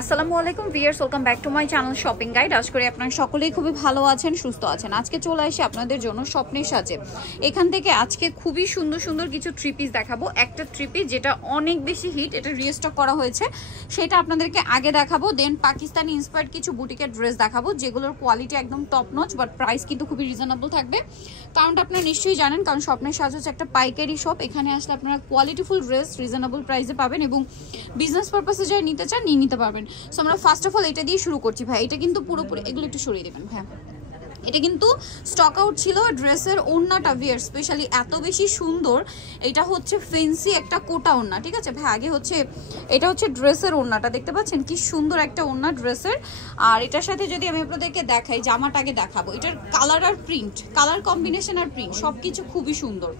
আসসালামু আলাইকুম viewers, welcome back to my channel shopping guide. আশা করি আপনারা সকলেই খুবই ভালো আছেন, সুস্থ আছেন। আজকে চলে আসি আপনাদের জন্য স্বপ্নের সাজে। এখান থেকে আজকে খুবই সুন্দর সুন্দর কিছু থ্রি পিস দেখাবো। একটা থ্রি পিস যেটা অনেক বেশি হিট, এটা রিস্টক করা হয়েছে, সেটা আপনাদেরকে আগে দেখাবো। দেন পাকিস্তানি ইন্সপায়ার্ড কিছু বুটিকের ড্রেস দেখাবো, যেগুলোর কোয়ালিটি একদম টপ নচ, বাট প্রাইস কিন্তু খুবই রিজনেবল থাকবে। কারণটা আপনারা নিশ্চয়ই জানেন, কারণ স্বপ্নের সাজ হচ্ছে একটা পাইকারি শপ। এখানে আসলে আপনারা কোয়ালিটিফুল ড্রেস রিজনেবল প্রাইসে পাবেন এবং বিজনেস পারপাসে যারা নিতে চান নিয়ে নিতে পারবেন। সো আমরা ফার্স্ট অফ অল এটা দিয়ে শুরু করছি। ভাই এটা কিন্তু পুরোপুরি, এগুলো একটু সরিয়ে দেবেন ভাই। এটা কিন্তু স্টক আউট ছিল। ড্রেসের ওড়নাটা ভিয়ার স্পেশালি এত বেশি সুন্দর। এটা হচ্ছে ফেন্সি একটা কোটা ওড়না, ঠিক আছে ভাই। আগে হচ্ছে এটা হচ্ছে ড্রেসের ওড়নাটা, দেখতে পাচ্ছেন কি সুন্দর একটা ওড়না ড্রেসের। আর এটার সাথে যদি আমি আপনাদেরকে দেখাই, জামাটা আগে দেখাবো। এটার কালার আর প্রিন্ট, কালার কম্বিনেশন আর প্রিন্ট সবকিছু খুবই সুন্দর।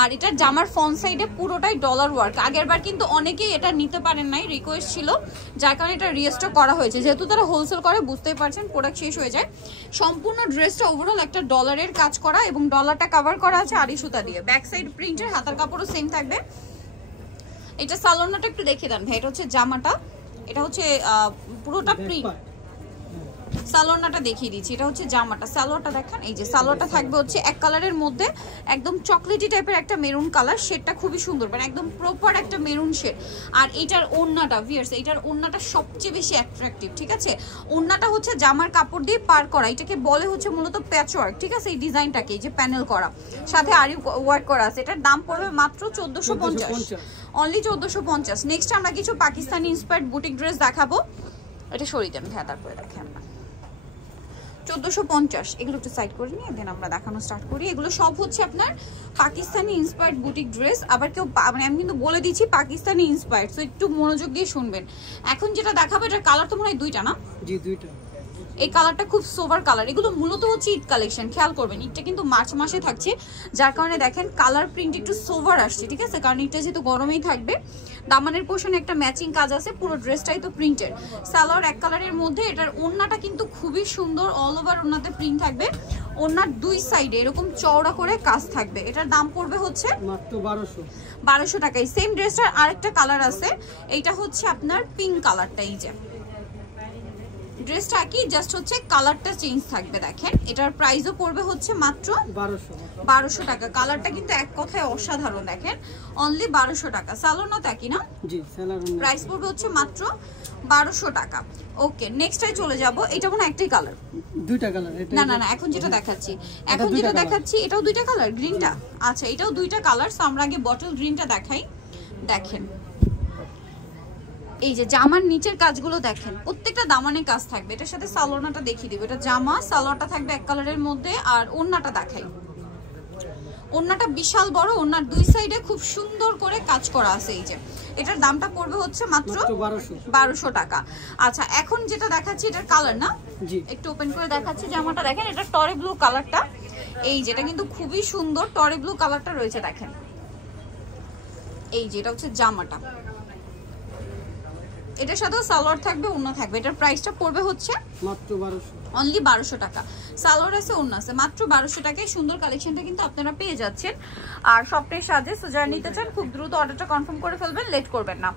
আর এটার জামার ফ্রন্ট সাইডে পুরোটাই ডলার ওয়ার্ক। আগেরবার কিন্তু অনেকেই এটা নিতে পারেন নাই, রিকোয়েস্ট ছিল, যার কারণে এটা রিস্টক করা হয়েছে। যেহেতু তারা হোলসেল করে, বুঝতেই পারছেন প্রোডাক্ট শেষ হয়ে যায়। সম্পূর্ণ ড্রেসটা ওভারঅল একটা ডলারের কাজ করা এবং ডলারটা কভার করা আছে আড়ি সুতা দিয়ে। ব্যাক সাইড প্রিন্টের, হাতার কাপড়ও সেম থাকবে। এটা সালোয়ারটা একটু দেখিয়ে দেন ভাই। এটা হচ্ছে জামাটা, এটা হচ্ছে পুরোটা প্রিন্ট। সালোয়ারটা দেখিয়ে দিচ্ছি, এটা হচ্ছে জামাটা। সালোয়ারটা দেখেন, এই যে সালোয়ারটা থাকবে হচ্ছে এক কালারের মধ্যে, একদম চকলেটি টাইপের একটা মেরুন কালার। শেডটা খুবই সুন্দর, মানে একদম প্রপার একটা মেরুন শেড। আর এটার ওড়নাটা ভিউয়ার্স, এটার ওড়নাটা সবচেয়ে বেশি অ্যাট্রাকটিভ, ঠিক আছে। ওড়নাটা হচ্ছে জামার কাপড় দিয়ে পার করা, এটাকে বলে হচ্ছে মূলত প্যাচ ওয়ার্ক, ঠিক আছে। এই ডিজাইনটাকে, এই যে প্যানেল করা, সাথে আরি ওয়ার্ক করা আছে। এটার দাম পড়বে মাত্র 1450, অনলি 1450। নেক্সট আমরা কিছু পাকিস্তানি ইন্সপায়ার্ড বুটিক ড্রেস দেখাবো। এটা সরিয়ে দেন ভাই, তারপরে দেখেন আমরা 1450। এগুলো একটু সাইড করে নিয়ে দেন আমরা দেখানো স্টার্ট করি। এগুলো সব হচ্ছে আপনার পাকিস্তানি ইন্সপায়ার্ড বুটিক ড্রেস। আবার কেউ মানে আমি কিন্তু বলে দিচ্ছি পাকিস্তানি ইন্সপায়ার্ড, সো একটু মনোযোগ দিয়ে শুনবেন। এখন যেটা দেখাবো, এটার কালার তো মনে হয় দুইটা না? জি, দুইটা। এই কালারটা খুব সোভার কালার। এগুলো মূলত হচ্ছে ঈদ কালেকশন, খেয়াল করবেন। ঈদটা কিন্তু মার্চ মাসে থাকছে, যার কারণে দেখেন কালার প্রিন্ট একটু সোভার আসছে, ঠিক আছে। কারণ ঈদটা যেহেতু গরমেই থাকবে। দামানের পোর্শনে একটা ম্যাচিং কাজ আছে, পুরো ড্রেসটাই তো প্রিন্টের। সালোয়ার এক কালারের মধ্যে। এটার ওড়নাটা কিন্তু খুবই সুন্দর, অল ওভার ওড়নাতে প্রিন্ট থাকবে। ওড়নার দুই সাইডে এরকম চওড়া করে কাজ থাকবে। এটার দাম পড়বে হচ্ছে মাত্র 1200 টাকায়। সেম ড্রেসটার আরেকটা কালার আছে, এইটা হচ্ছে আপনার পিঙ্ক কালারটা। এই যে ড্রেসটা কি জাস্ট হচ্ছে কালারটা চেঞ্জ থাকবে। দেখেন এটার প্রাইসও পড়বে হচ্ছে মাত্র 1200 টাকা। কালারটা কিন্তু এক কথায় অসাধারণ, দেখেন অনলি 1200 টাকা। সালোনা তা কি না? জি, সালোনা। প্রাইস পড়বে হচ্ছে মাত্র 1200 টাকা। ওকে, নেক্সটটাই চলে যাব। এটা মনে একটাই কালার, দুইটা কালার। না না না, এখন যেটা দেখাচ্ছি, এটাও দুইটা কালার। গ্রিনটা, আচ্ছা এটাও দুইটা কালার। সো আমরা আগে বটল গ্রিনটা দেখাই। দেখেন এই যে জামার নিচের কাজগুলো দেখেন, প্রত্যেকটা দামানে কাজ থাকবে। এটার সাথে সালোয়ারটা দেখিয়ে দিব। এটা জামা, সালোয়ারটা থাকবে এক কালারের মধ্যে। আর ওড়নাটা দেখাই, ওড়নাটা বিশাল বড়, ওড়নার দুই সাইডে খুব সুন্দর করে কাজ করা আছে। এই যে এটার দামটা পড়বে হচ্ছে মাত্র 1200 টাকা। আচ্ছা এখন যেটা দেখাচ্ছি, এটার কালার না, একটু ওপেন করে দেখাচ্ছি। জামাটা দেখেন, এটা টরে ব্লু কালারটা। এই যেটা কিন্তু খুবই সুন্দর টরে ব্লু কালারটা রয়েছে, দেখেন। এই যে এটা হচ্ছে জামাটা, এটার সাথেও সালোয়ার থাকবে, ওড়না থাকবে। এটার প্রাইসটা পড়বে হচ্ছে মাত্র 1200, অনলি 1200 টাকা। সালোয়ার আছে, ওড়না আছে, মাত্র 1200 টাকায় সুন্দর কালেকশনটা কিন্তু আপনারা পেয়ে যাচ্ছেন। আর স্বপ্নের সাজে, সো যারা নিতে চান খুব দ্রুত অর্ডারটা কনফার্ম করে ফেলবেন, লেট করবেন না।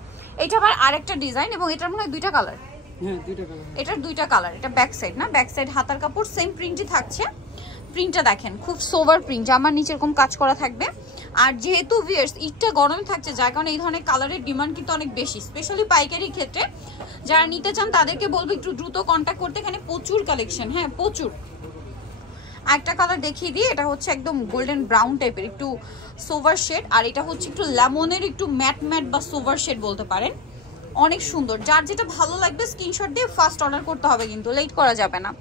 এটা আবার আরেকটা ডিজাইন, এবং এটার মনে হয় দুইটা কালার। হ্যাঁ, দুইটা কালার। এটার দুইটা কালার। এটা ব্যাক সাইড না, ব্যাক সাইড হাতার কাপড় সেম প্রিন্টই থাকছে। প্রিন্টটা দেখেন খুব সোভার প্রিন্ট, জামার নিচে এরকম কাজ করা থাকবে। আর যেহেতু ভিউয়ার্স ঈদটা গরম থাকছে, যার কারণে এই ধরনের কালারের ডিমান্ড কিন্তু অনেক বেশি, স্পেশালি পাইকারির ক্ষেত্রে। যারা নিতে চান তাদেরকে বলবো একটু দ্রুত কন্ট্যাক্ট করতে, এখানে প্রচুর কালেকশন, হ্যাঁ প্রচুর। একটা কালার দেখিয়ে দিই, এটা হচ্ছে একদম গোল্ডেন ব্রাউন টাইপের একটু সোভার শেড। আর এটা হচ্ছে একটু লেমনের একটু ম্যাট ম্যাট বা সোভার শেড বলতে পারেন, অনেক সুন্দর। যার যেটা ভালো লাগবে স্ক্রিনশট দিয়ে ফার্স্ট অর্ডার করতে হবে, কিন্তু লেট করা যাবে না।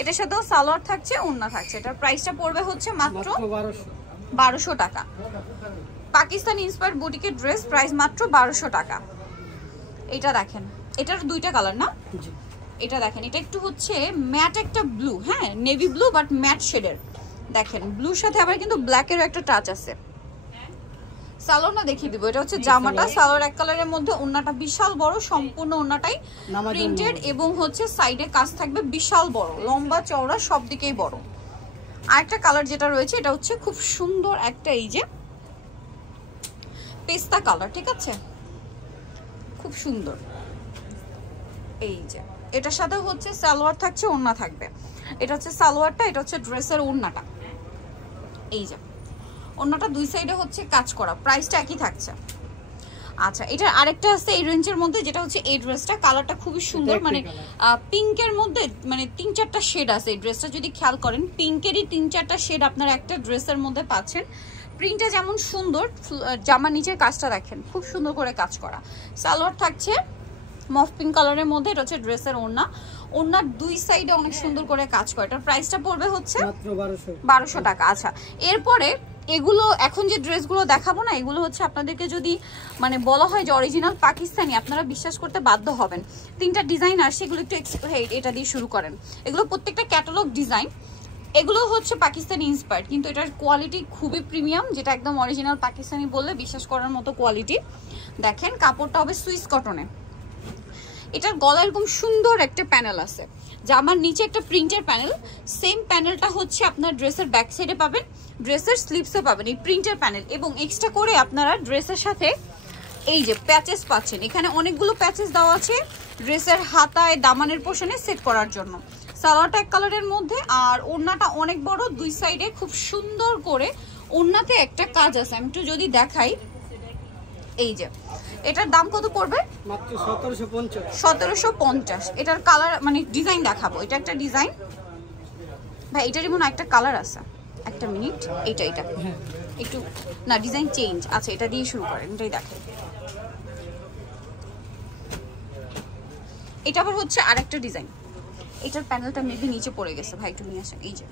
এটার সাথেও সালোয়ার থাকছে, ওড়না থাকছে। এটার প্রাইসটা পড়বে হচ্ছে মাত্র 1200 টাকা। পাকিস্তানি ইন্সপায়ার্ড বুটিকের ড্রেস, প্রাইস মাত্র 1200 টাকা। এটা দেখেন, এটার দুইটা কালার না? এটা দেখেন, এটা একটু হচ্ছে ম্যাট একটা ব্লু, হ্যাঁ নেভি ব্লু বাট ম্যাট শেডের। দেখেন ব্লুর সাথে আবার কিন্তু ব্ল্যাকেরও একটা টাচ আছে। সালোয়ারটা দেখিয়ে দিব। এটা হচ্ছে জামাটা, সালোয়ার এক কালারের মধ্যে, ওড়নাটা বিশাল বড়, সম্পূর্ণ ওড়নাটাই প্রিন্টেড এবং হচ্ছে সাইডে কাজ থাকবে বিশাল বড়, লম্বা চওড়া সব দিকেই বড়। আরেকটা কালার যেটা রয়েছে, এটা হচ্ছে খুব সুন্দর একটা এই যে পেস্তা কালার, ঠিক আছে, খুব সুন্দর। এই যে এটার সাথে হচ্ছে সালোয়ার থাকছে, ওড়না থাকবে। এটা হচ্ছে সালোয়ারটা, এটা হচ্ছে ড্রেসের ওড়নাটা। এই যে ওড়নাটা দুই সাইডে হচ্ছে কাজ করা, প্রাইসটা একই থাকছে। আচ্ছা, এটার আরেকটা আছে এই রেঞ্জের মধ্যে, যেটা হচ্ছে এই ড্রেসটা, কালারটা খুবই সুন্দর, মানে পিঙ্কের মধ্যে মানে 3-4টা শেড আছে এই ড্রেসটা। যদি খেয়াল করেন পিঙ্কেরই 3-4টা শেড আপনারা একটা ড্রেসের মধ্যে পাচ্ছেন। প্রিন্টটা যেমন সুন্দর, জামার নিচের কাজটা দেখেন খুব সুন্দর করে কাজ করা। সালোয়ার থাকছে মফ পিঙ্ক কালারের মধ্যে, এটা হচ্ছে ড্রেসের ওড়না। ওড়নার দুই সাইডে অনেক সুন্দর করে কাজ করে। এটার প্রাইসটা পড়বে হচ্ছে মাত্র 1200 টাকা। আচ্ছা, এরপরে এগুলো এখন যে ড্রেসগুলো দেখাবো না, এগুলো হচ্ছে আপনাদেরকে যদি মানে বলা হয় যে অরিজিনাল পাকিস্তানি, আপনারা বিশ্বাস করতে বাধ্য হবেন। 3টা ডিজাইন আসছে, এগুলো একটু এটা দিয়ে শুরু করেন। এগুলো প্রত্যেকটা ক্যাটালগ ডিজাইন, এগুলো হচ্ছে পাকিস্তানি ইন্সপায়ার্ড, কিন্তু এটার কোয়ালিটি খুবই প্রিমিয়াম, যেটা একদম অরিজিনাল পাকিস্তানি বললে বিশ্বাস করার মতো কোয়ালিটি। দেখেন কাপড়টা হবে সুইস কটনে। এটার গলায় এরকম সুন্দর একটা প্যানেল আছে, জামার নিচে একটা প্রিন্টের প্যানেল। সেম প্যানেলটা হচ্ছে আপনার ড্রেসের ব্যাক সাইডে পাবেন, ড্রেসের স্লিভসে পাবেন এই প্রিন্টের প্যানেল। এবং এক্সট্রা করে আপনারা ড্রেসের সাথে এই যে প্যাচেস পাচ্ছেন, এখানে অনেকগুলো প্যাচেস দেওয়া আছে ড্রেসের হাতায় দামানের পোর্শনে সেট করার জন্য। সালোয়ারটা এক কালারের মধ্যে, আর ওড়নাটা অনেক বড়, দুই সাইডে খুব সুন্দর করে ওড়নাতে একটা কাজ আছে। আমি একটু যদি দেখাই, এই যে এটার দাম কত পড়বে? মাত্র 1750। 1750। এটার কালার মানে ডিজাইন দেখাবো, এটা একটা ডিজাইন ভাই, এটারই মনে একটা কালার আছে। একটা মিনিট, এটা একটু না ডিজাইন চেঞ্জ। আচ্ছা, এটা দিয়ে শুরু করেন, এটাই দেখেন। এটা আবার হচ্ছে আরেকটা ডিজাইন, এটার প্যানেলটা মেবি নিচে পড়ে গেছে, ভাই একটু নিয়ে আসেন। এই যে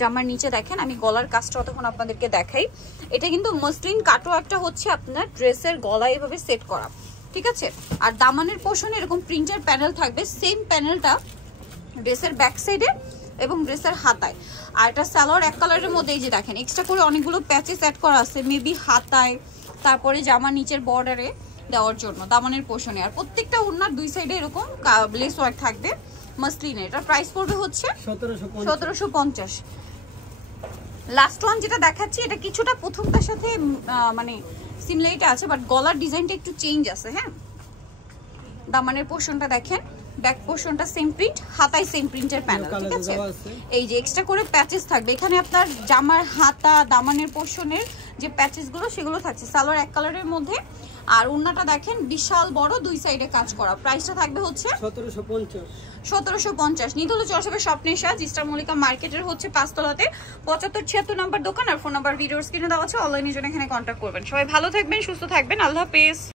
জামার নিচে দেখেন, আমি গলার কাজটা তখন আপনাদেরকে দেখাই। এটা কিন্তু মসলিন কাটো একটা হচ্ছে আপনার ড্রেসের গলায় এভাবে সেট করা, ঠিক আছে। আর দামানের পোর্শনে এরকম প্রিন্টার প্যানেল থাকবে, সেম প্যানেলটা ড্রেসের ব্যাক সাইডে এবং ড্রেসের হাতায়। আর এটা সালোয়ার এক কালারের মধ্যে, এই যে দেখেন এক্সট্রা করে অনেকগুলো প্যাচেস অ্যাড করা আছে, মেবি হাতায়, তারপরে জামার নিচের বর্ডারে দেওয়ার জন্য দামানের পোর্শনে। আর প্রত্যেকটা ওড়নার দুই সাইডে এরকম লেস ওয়ার্ক থাকবে মসলিনের। এটার প্রাইস পড়বে হচ্ছে 1750। লাস্ট ওয়ান যেটা দেখাচ্ছি, এটা কিছুটা প্রথমটার সাথে মানে সিমিলারিটি আছে, বাট গলার ডিজাইনটা একটু চেঞ্জ আছে। হ্যাঁ, দামানের পোর্শনটা দেখেন, ব্যাক পোর্শনটা সেম প্রিন্ট, হাতায় সেম প্রিন্টের প্যানেল, ঠিক আছে। এই যে এক্সট্রা করে প্যাচেস থাকবে এখানে, আপনার জামার হাতা দামানের পোর্শনের যে প্যাচেসগুলো সেগুলো থাকছে। সালোয়ার এক কালারের মধ্যে, আর ওড়নাটা দেখেন বিশাল বড়, দুই সাইডে কাজ করা। প্রাইসটা থাকবে হচ্ছে 1750। নিতে হলে চলে আসবে স্বপ্নের সাজ, ইস্টার মল্লিকা মার্কেটের হচ্ছে 5 তলাতে 7576 নাম্বার দোকান। আর ফোন নাম্বার ভিডিওর স্ক্রিনে দেওয়া আছে, অনলাইনের জন্য এখানে কন্ট্যাক্ট করবেন। সবাই ভালো থাকবেন, সুস্থ থাকবেন, আল্লাহ হাফেজ।